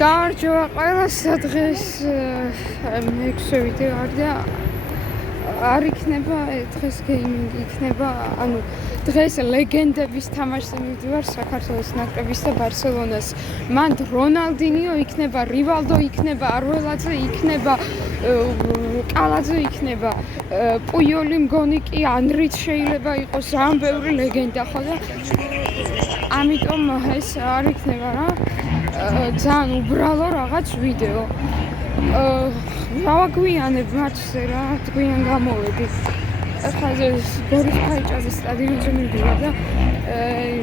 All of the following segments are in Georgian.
გამარჯობა ყველასა დღეს მე-6 ვიდეო არის და არ იქნება დღეს გეიმინგი იქნება ანუ დღეს ლეგენდების თამაშზე მივდივარ საქართველოს ნაკრების და ბარსელონას მან რონალდინიო იქნება რივალდო იქნება არველაძე იქნება კალაძე იქნება პუიოლი მგონი კი ანრიც შეიძლება იყოს ძალიან ბევრი ლეგენდა ხო და ამიტომ ეს არ იქნება რა ძალიან უბრალო რაღაც ვიდეო დავაგვიანებ მატჩზე რა გვიან გამოვედი ახლა გორის ფაიჭაზე სტადიონზე მივდივარ და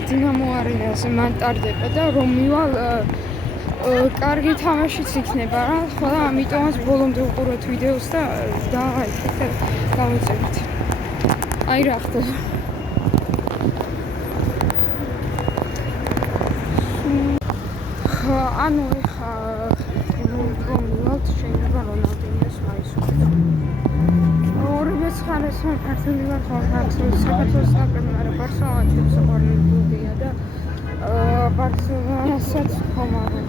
დინამო არენაზე მანტარდება და რომ მივალ კარგი თამაშიც იქნება რა ხო და ამიტომაც ბოლომდე უყურეთ ვიდეოს და დავაი დავიწერეთ აი რა ხდება ანუ ეხა რომ მივალთ შეიძლება რონალდინიოს მაისურვო ორივე ხარეს მართალი ვარ ხო საქართველოს ნაკრები მაგრამ ბარსელონა შემოყვანილი კლუბია და ბარსელონასაც ხომარი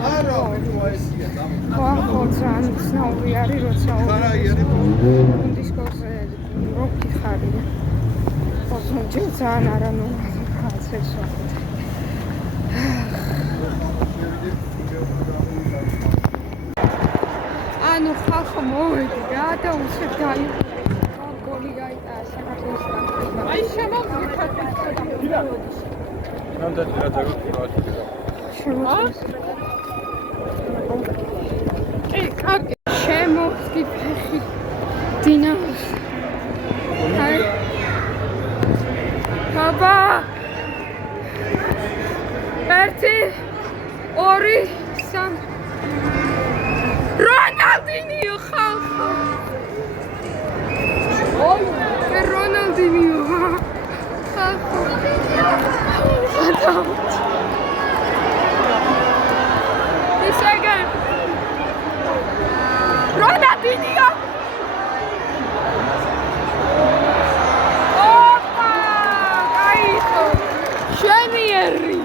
ხო ძალიან ცნაური არის როცა დისკოზე როკი ხარი ხო ძალიან არანორმალური ხალხს ანუ ხალხო მოვედი რა და უცებ დაიწყო გოლი გაიტანა საქართველოს ნაკრებმა აი შემოვიდი ნამდვილად რა დაგიწყო შემოვიდი ფეხი დინამოს აი ბაბა 1 2 3 Ronaldinho ხალხო ой Ronaldinho ხალხო this again Ronaldinho opa გაიხო შენიერი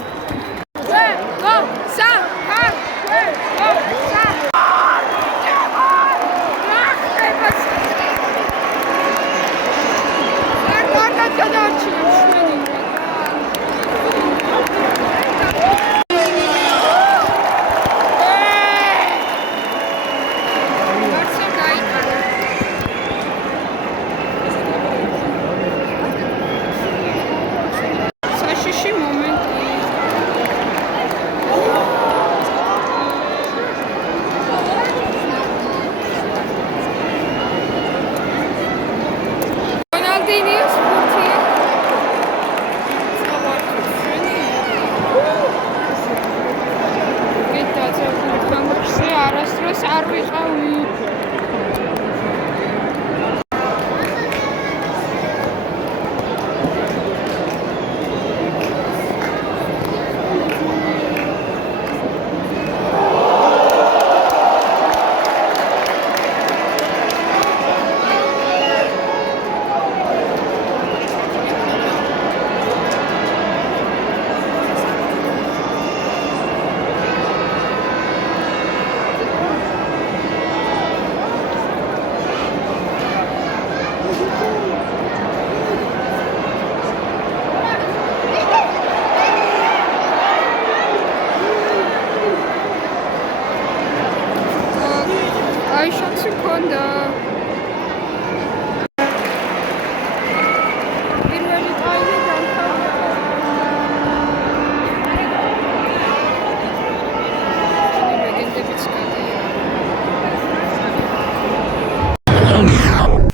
არ ვიყავი секунда. Პირველი ტაიმი დამთავრდა.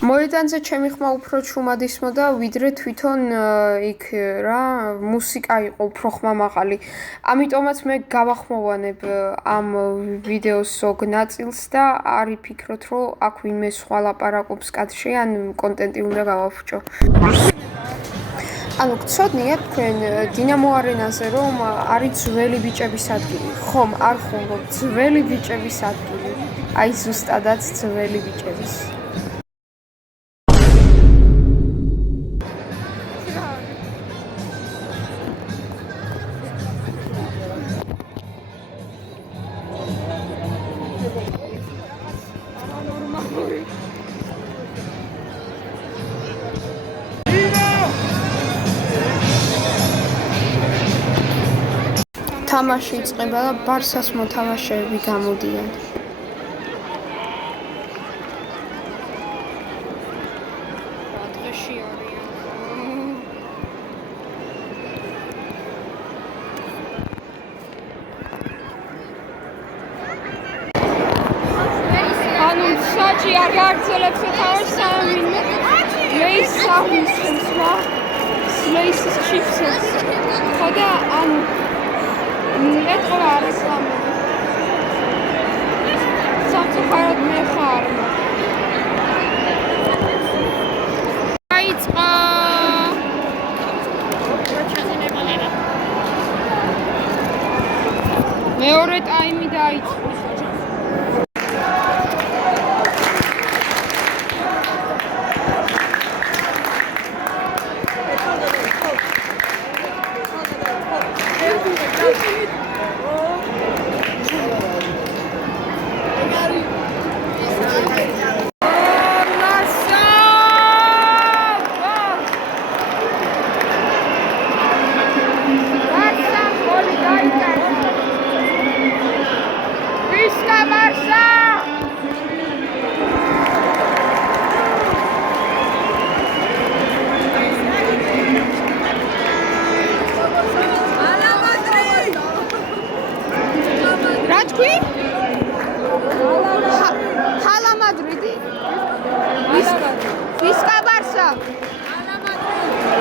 მოედანზე ჩემი ხმა უფრო ჩუმად ისმოდა ვიდრე თვითონ იქ რა მუსიკა იყო უფრო ხმამაღალი. ამიტომაც მე გავახმოვანებ ამ ვიდეოს ზოგ ნაწილს და არ ვიფიქროთ რომ აქ ვინმე სხვა ლაპარაკობს კადრში ან კონტენტი უნდა გავავრჩო. ანუ გწოდნიათ თქვენ დინამო არენაზე რომ არის ძველი ბიჭების ადგილი. ხომ არ ხუმრობ ძველი ბიჭების ადგილი. აი ზუსტადაც ძველი ბიჭების თამაში იწყება და ბარსას მოთამაშეები გამოდიან. დღეში არიან. Sachi ar გააგრძელებს თავს სამინე ლეის სამისს რა ლეის ჩიპსს ხოდა ან ეტყვა არასამე სამწუხაროდ მე ხარ დაიწყო მეორე ტაიმი დაიწყო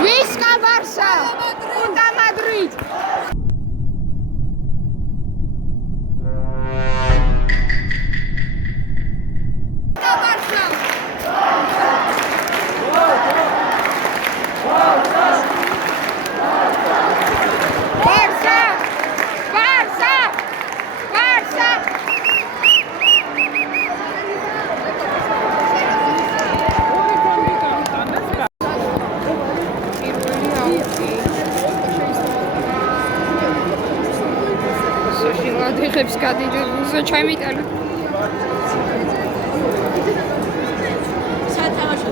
Visca Barça! Puta Madrid! ხებს გადიდე ჩაიმიტალა სათამაშო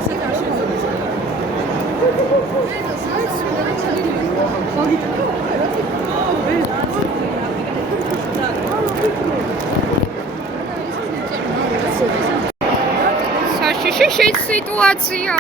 საშიში შეც სიტუაცია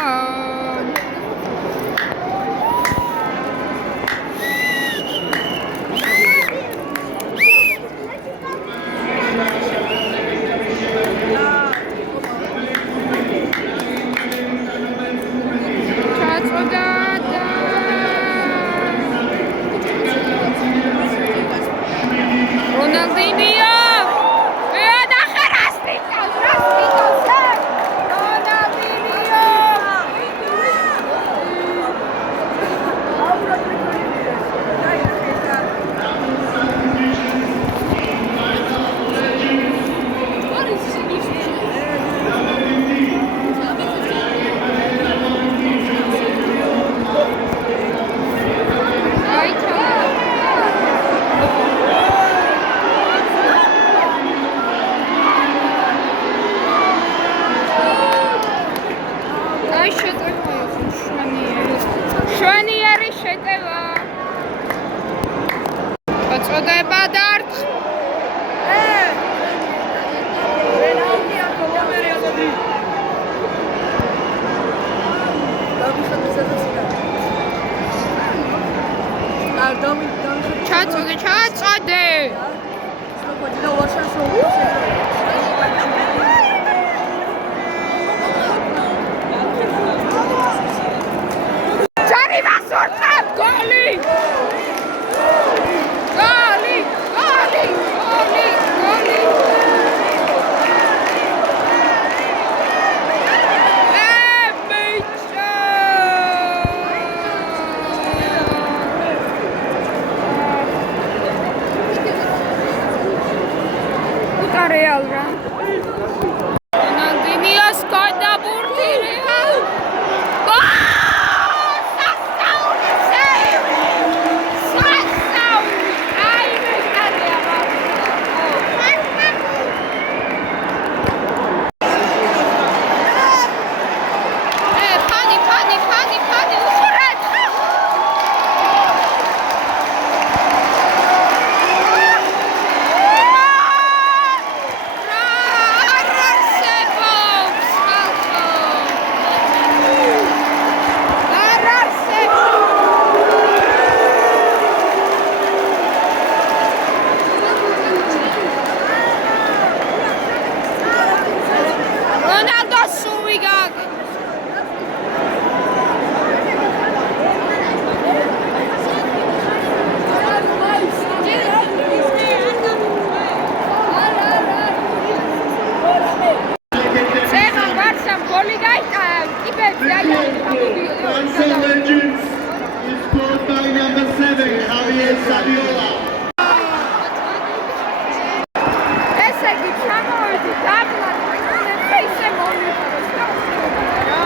ესე იგი, ჩამოვედი დაბლა, ისე მომიხაროს და რა.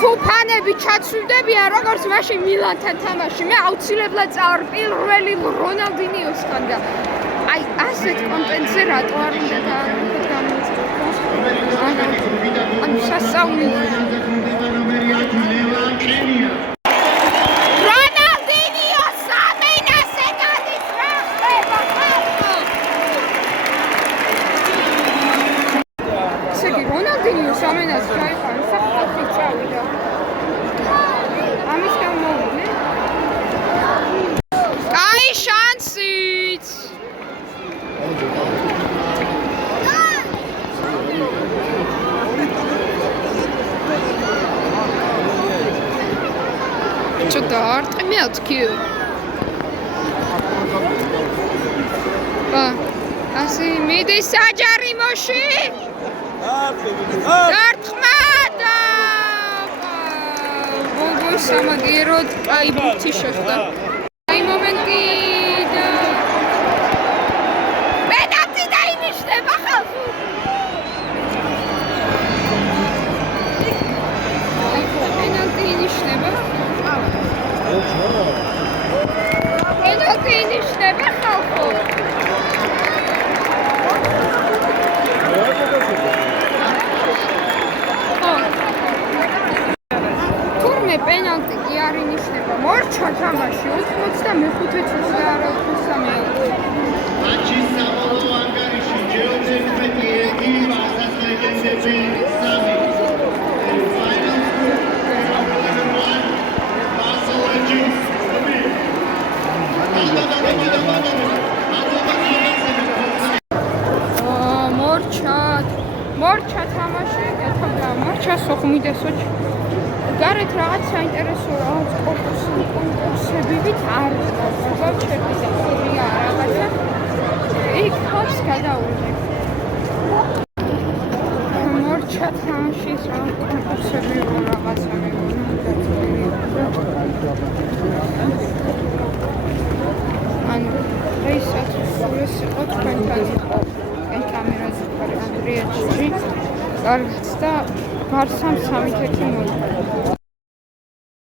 თუ ფანები ჩაცვივდებიან, როგორც მაშინ მილანთან თამაში, მე აუცილებლად წავარ პირველი რონალდინიოსთან და აი ასეთ კონტენტზე რატო არ უნდა გამოიწვიო? ანუ სასწაულია. რონალდინიო სამენასე გადის რა ხდება ხალხო? ესე იგი რონალდინიო სამენას ჩაიყარა, საფრთხე ჩავიდა. ამის გამო აი შანსიც Čo daar? Tremiatje. Asi midi sajari moshi. Dartmada. Bogo samagirod ai buti shafta. Ai momenti da. Penalti dainisheba khalqu. Penalti inisheba. Penalti inisheba khalqu. Turme penalti ki ar inishneba. Morcha tamashi 85 წუთი და არა 83. Maçın sabahı Ankara'şı George Fethiye iyi vasat legendesi Sami. Final score number 1 Barcelona Sami. Morcha tamashi გათავდა Morcha სოხმიდესოჩ გარეთ რაღაც საინტერესო რაღაც კონკურსები ვით არ გავჩერდი და ხურია რაღაცა იქ ხავს გადავიდე Morcha თამაშის კონკურსები რაღაცა ანუ დღესაც სულეს იყო თქვენთან ეს კამერაზე ვარ ანდრიაჩი კარგად და ბარსამ 3-1 მოიგო